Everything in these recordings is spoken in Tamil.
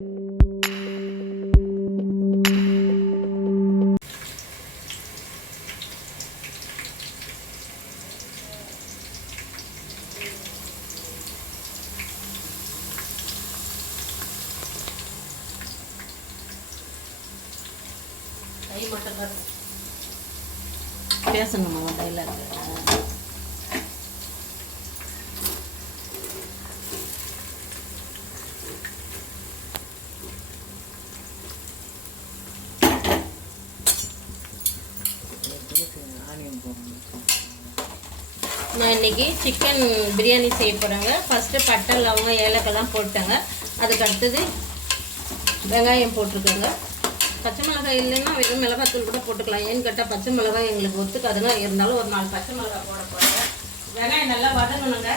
கை பேசணுமா டைலாக் ஆனியன் போடணும் நான் சிக்கன் பிரியாணி செய்ய போகிறாங்க ஃபஸ்ட்டு பட்டை லவங்கம் ஏலக்கெல்லாம் போட்டாங்க. அதுக்கு அடுத்தது வெங்காயம் போட்டிருக்கேங்க. பச்சை மிளகாய் இல்லைன்னா வெறும் மிளகாத்தூள் கூட போட்டுக்கலாம். ஏன்னு கேட்டால் பச்சை மிளகாய் எங்களுக்கு ஒத்துக்காதுங்க இருந்தாலும் ஒரு நாலு பச்சை மிளகாய் போட போகிறேங்க வெங்காயம் நல்லா வதங்கணுங்க.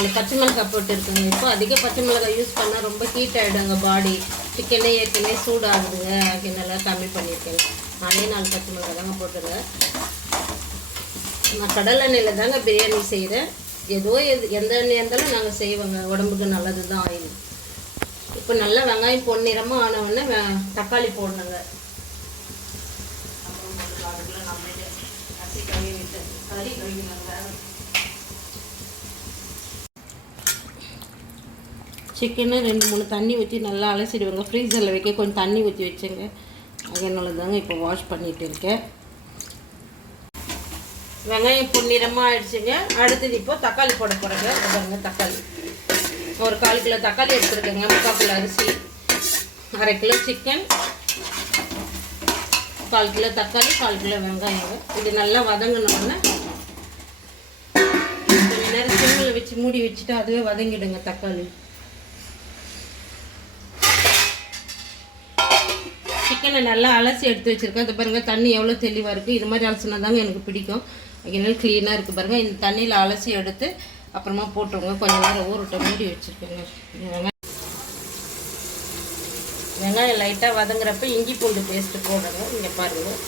நாலு பச்சை மிளகாய் போட்டுருக்குங்க இப்போ அதிக பச்சை மிளகாய் யூஸ் பண்ணால் ரொம்ப ஹீட் ஆகிடுங்க பாடி சிக்கனே ஏற்கனவே சூடாகுதுங்க. அதனால கம்மி பண்ணியிருக்கேங்க நாலே நாலு பச்சை மிளகாய் தாங்க போட்டுருங்க நான் கடலை எண்ணெயில் தாங்க பிரியாணி செய்கிறேன் ஏதோ எது எந்த எண்ணெயாக இருந்தாலும் நாங்கள் செய்வோங்க. உடம்புக்கு நல்லது தான் ஆயில். இப்போ நல்லா வெங்காயம் பொன்னிறமாக ஆனவுடனே தக்காளி போடணுங்க. அப்புறம் கழுவி விட்டு கறி கழுவினாங்க சிக்கனு ரெண்டு மூணு தண்ணி ஊற்றி நல்லா அலசிடுவாங்க. ஃப்ரீசரில் வைக்க கொஞ்சம் தண்ணி ஊற்றி வச்சுங்க. அதனால தாங்க இப்போ வாஷ் பண்ணிட்டு இருக்கேன். வெங்காயம் பொன்னிறமாக ஆயிடுச்சுங்க. அடுத்தது இப்போ தக்காளி போட போகிறேங்க பாருங்க தக்காளி. ஒரு கால் கிலோ தக்காளி எடுத்துருக்கேங்க. முக்கால் கிலோ அரிசி அரை கிலோ சிக்கன் கால் கிலோ தக்காளி கால் கிலோ வெங்காயங்க. இது நல்லா வதங்கினோடனே கொஞ்ச நேரம் சிம்மில் வச்சு மூடி வச்சுட்டு அதுவே வதங்கிடுங்க தக்காளி. நான் நல்லா அலசி எடுத்து வச்சுருக்கேன். இது பாருங்கள் தண்ணி எவ்வளோ தெளிவாக இருக்குது இது மாதிரி அலசினா தாங்க எனக்கு பிடிக்கும். அதனால க்ளீனாக இருக்குது பாருங்கள் இந்த தண்ணியில் அலசி எடுத்து அப்புறமா போட்டுருங்க. கொஞ்சம் நேரம் ஊருட்ட மூடி வச்சுருக்கோங்க. வெங்காயம் வெங்காயம் லைட்டாக வதங்குறப்ப இஞ்சி பூண்டு பேஸ்ட்டு போடுறேங்க இங்கே பாருங்கள்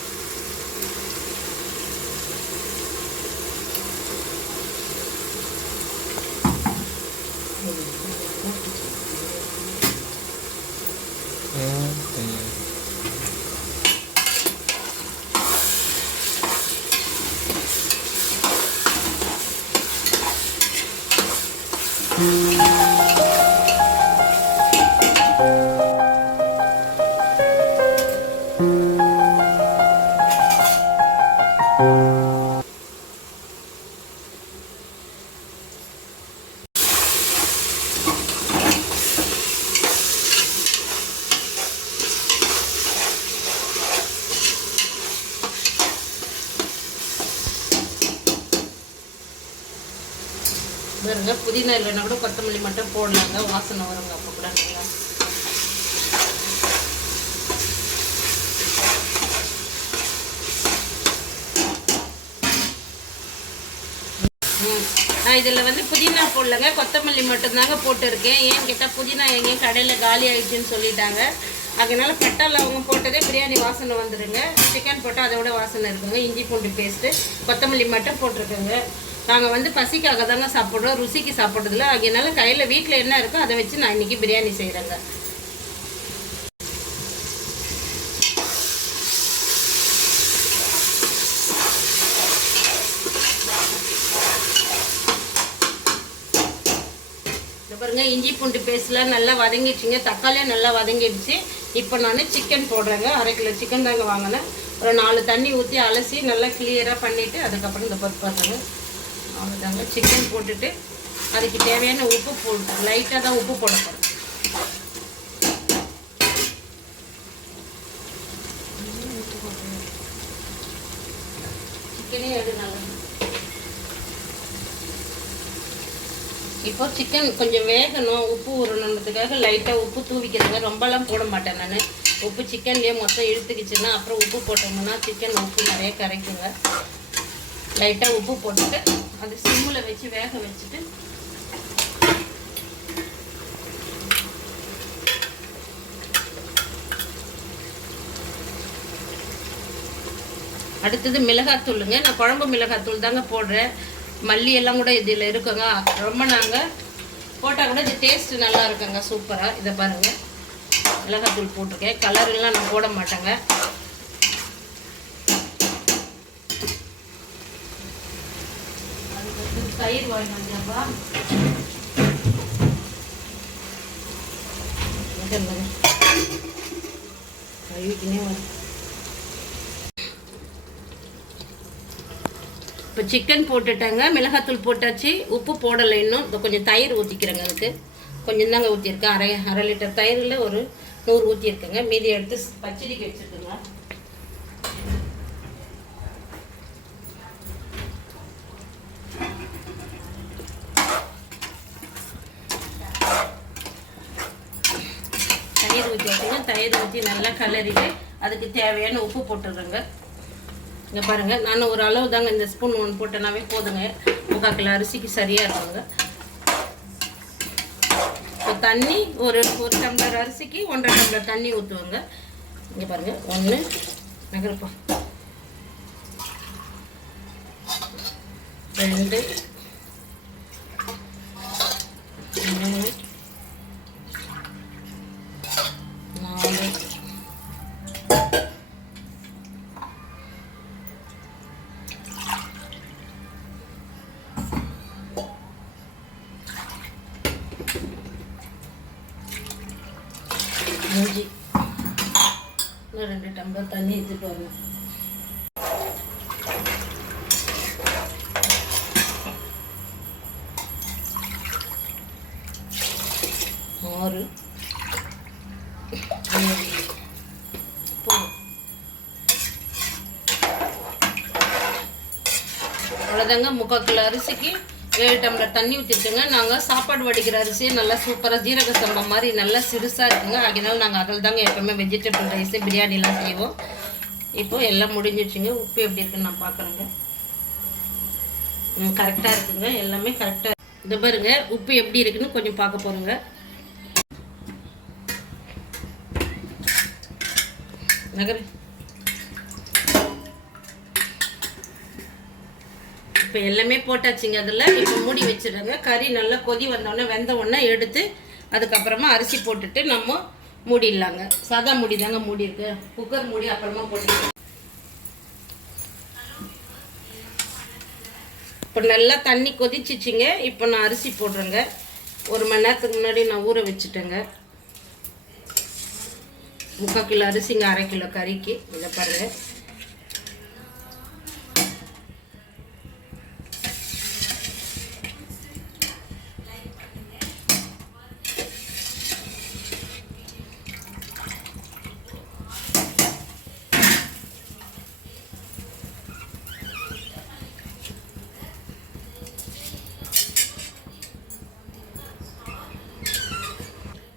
பாருங்க. புதினா இல்லைன்னா கூட கொத்தமல்லி மட்டும் போடலாங்க. வாசனை வருங்க. அப்போ கூட நல்லா ம். நான் இதில் வந்து புதினா போடலங்க. கொத்தமல்லி மட்டும்தாங்க போட்டிருக்கேன். ஏன்னு கேட்டால் புதினா எங்கேயும் கடையில் காலி ஆகிடுச்சுன்னு சொல்லிட்டாங்க. அதனால பட்டை அவங்க போட்டதே பிரியாணி வாசனை வந்துடுங்க சிக்கன் போட்டால் அதோட வாசனை இருக்குங்க. இஞ்சி பூண்டு பேஸ்ட்டு கொத்தமல்லி மட்டும் போட்டிருக்கோங்க. நாங்கள் வந்து பசிக்காக தாங்க சாப்பிட்றோம் ருசிக்கு சாப்பிட்றதில்ல. அதனால கையில் வீட்டில் என்ன இருக்கோ அதை வச்சு நான் இன்றைக்கி பிரியாணி செய்கிறேங்க பாருங்க இஞ்சி பூண்டு பேஸ்ட்லாம் நல்லா வதங்கிடுச்சுங்க. தக்காளியும் நல்லா வதங்கிடுச்சு. இப்போ நான் சிக்கன் போடுறேங்க. அரை கிலோ சிக்கன் தாங்க வாங்கினேன். ஒரு நாலு தண்ணி ஊற்றி அலசி நல்லா கிளியராக பண்ணிவிட்டு அதுக்கப்புறம் இந்த பருப்பு பாருங்க அவ்வளோதாங்க சிக்கன் போட்டுட்டு அதுக்கு தேவையான உப்பு போட்டு லைட்டாக தான் உப்பு போட சிக்கனே எடு நல்லா இப்போ சிக்கன் கொஞ்சம் வேகணும் உப்பு உருணுன்றதுக்காக லைட்டாக உப்பு தூவிக்கிறதுங்க. ரொம்பலாம் போட மாட்டேன் நான். உப்பு சிக்கன்லேயே மொத்தம் இழுத்துக்கிச்சுன்னா அப்புறம் உப்பு போட்டோம்னா சிக்கன் உப்பு நிறைய கரைக்குங்க. லைட்டாக உப்பு போட்டுட்டு அது சிம்மில் வச்சு வேக வச்சுட்டு அடுத்தது மிளகாத்தூளுங்க. நான் குழம்பு மிளகாத்தூள் தாங்க போடுறேன். மல்லி எல்லாம் கூட இதில் இருக்குங்க. ரொம்ப நாங்கள் போட்டால் கூட இது டேஸ்ட் நல்லா இருக்குங்க. சூப்பராக இதை பாருங்கள் மிளகாத்தூள் போட்டிருக்கேன். கலர் எல்லாம் நான் போட மாட்டேங்க. தயிர் வாங்கி வந்தாப்பா இப்போ சிக்கன் போட்டுட்டாங்க மிளகாத்தூள் போட்டாச்சு உப்பு போடலை இன்னும். இப்போ கொஞ்சம் தயிர் ஊற்றிக்கிறேங்க அதுக்கு. கொஞ்சம் தாங்க ஊற்றிருக்கேன் அரை அரை லிட்டர் தயிரில் ஒரு நூறு ஊற்றிருக்கேங்க மீதி எடுத்து பச்சடிக்கு வச்சுருக்குங்க தயிர் ஊற்றி வச்சுங்க தயிர் ஊற்றி நல்லா கலரிட்டு அதுக்கு தேவையான உப்பு போட்டுடுறேங்க. இங்கே பாருங்கள் நான் ஒரு அளவு தாங்க இந்த ஸ்பூன் ஒன்று போட்டேனாவே போதுங்க. முக்கால் கிலோ அரிசிக்கு சரியாக இருக்குங்க. இப்போ தண்ணி ஒரு ஒரு டம்ளர் அரிசிக்கு ஒன்றரை டம்ளர் தண்ணி ஊற்றுவாங்க இங்கே பாருங்கள் ஒன்று நகர்ப்போம் ரெண்டு மூணு நம்ம தண்ணி எடுத்துட்டு வரணும் ஆறு. அவ்வளோதாங்க முக்கால் கிலோ அரிசிக்கு. ஏழு டம்ளர் தண்ணி ஊற்றிட்டுங்க நாங்கள் சாப்பாடு வடிக்கிற அரிசியை நல்லா சூப்பராக ஜீரக சம்பா மாதிரி நல்லா சிறுசாக இருக்குங்க. அதனால நாங்கள் அதில் தாங்க எப்போவுமே வெஜிடபிள் ரைஸு பிரியாணிலாம் செய்வோம். இப்போது எல்லாம் முடிஞ்சிடுச்சுங்க. உப்பு எப்படி இருக்குன்னு நான் பார்க்குறேங்க ம் கரெக்டாக இருக்குங்க. எல்லாமே கரெக்டாக இந்த பாருங்க உப்பு எப்படி இருக்குன்னு கொஞ்சம் பார்க்க போகிறோங்க நகர். இப்போ எல்லாமே போட்டாச்சுங்க அதில். இப்போ மூடி வச்சிடுங்க கறி நல்லா கொதி வந்தோடனே வெந்த உடனே எடுத்து அதுக்கப்புறமா அரிசி போட்டுட்டு நம்ம மூடிடலாங்க. சாதா மூடி தாங்க மூடி இருக்கு. குக்கர் மூடி அப்புறமா போட்டுக்கலாம். இப்போ நல்லா தண்ணி கொதிச்சிச்சிங்க. இப்போ நான் அரிசி போடுறேங்க. ஒரு மணி நேரத்துக்கு முன்னாடி நான் ஊற வச்சுட்டேங்க. முக்கால் கிலோ அரிசிங்க அரை கிலோ கறிக்கு. இதை பாருங்கள்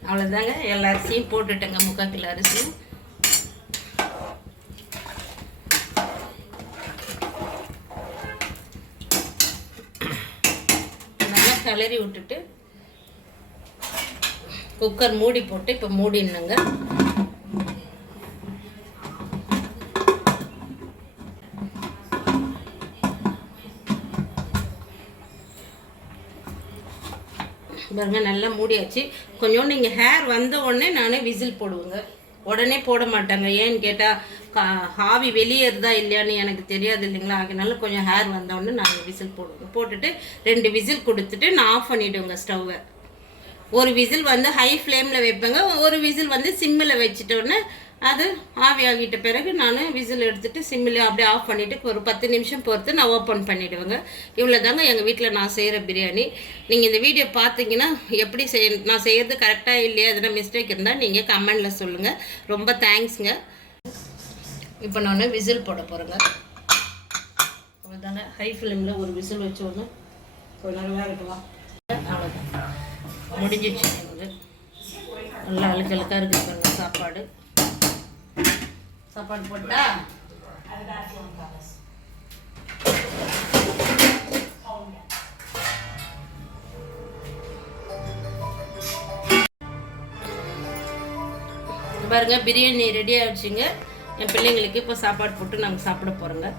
அவ்வளோதாங்க எல்லா அரிசியும் போட்டுட்டேங்க முக்கால் கிலோ அரிசியும் நல்லா கிளறி விட்டுட்டு குக்கர் மூடி போட்டு இப்போ மூடிடணுங்க. பாருங்க நல்லா மூடியாச்சு. கொஞ்சோண்டு நீங்கள் ஹேர் வந்த உடனே நான் விசில் போடுவேங்க. உடனே போட மாட்டாங்க. ஏன்னு கேட்டால் கா ஆவி வெளியேறுதா இல்லையான்னு எனக்கு தெரியாது இல்லைங்களா? அதனால கொஞ்சம் ஹேர் வந்தோடனே நாங்கள் நான் விசில் போடுவேன் போட்டுட்டு ரெண்டு விசில் கொடுத்துட்டு நான் ஆஃப் பண்ணிவிடுவேங்க ஸ்டவ்வை ஒரு விசில் வந்து ஹை ஃப்ளேமில் வைப்பேங்க. ஒரு விசில் வந்து சிம்மில் வச்சுட்டோன்னே அது ஆவி ஆகிட்ட பிறகு நான் விசில் எடுத்துகிட்டு சிம்மில் அப்படியே ஆஃப் பண்ணிவிட்டு ஒரு பத்து நிமிஷம் பொறுத்து நான் ஓப்பன் பண்ணிவிடுவேங்க இவ்வளோ தாங்க எங்கள் வீட்டில் நான் செய்கிற பிரியாணி. நீங்கள் இந்த வீடியோ பார்த்தீங்கன்னா எப்படி செய் நான் செய்கிறது கரெக்டாக இல்லையா எதனா மிஸ்டேக் இருந்தால் நீங்கள் கமெண்டில் சொல்லுங்கள் ரொம்ப தேங்க்ஸுங்க இப்போ நான் விசில் போட போகிறேங்க அவ்வளோதாங்க ஹை ஃப்ளேமில் ஒரு விசில் வச்சோன்னு கொஞ்ச நேரம் இருக்கலாம் அவ்வளோதான் முடிஞ்சிச்சு நல்லா அழுக்கழுக்காக இருக்குது பாருங்க சாப்பாடு. சாப்பாடு போட்டா பாருங்க பிரியாணி ரெடி ஆயிடுச்சுங்க. என் பிள்ளைங்களுக்கு இப்போ சாப்பாடு போட்டு நாங்கள் சாப்பிட போகிறோங்க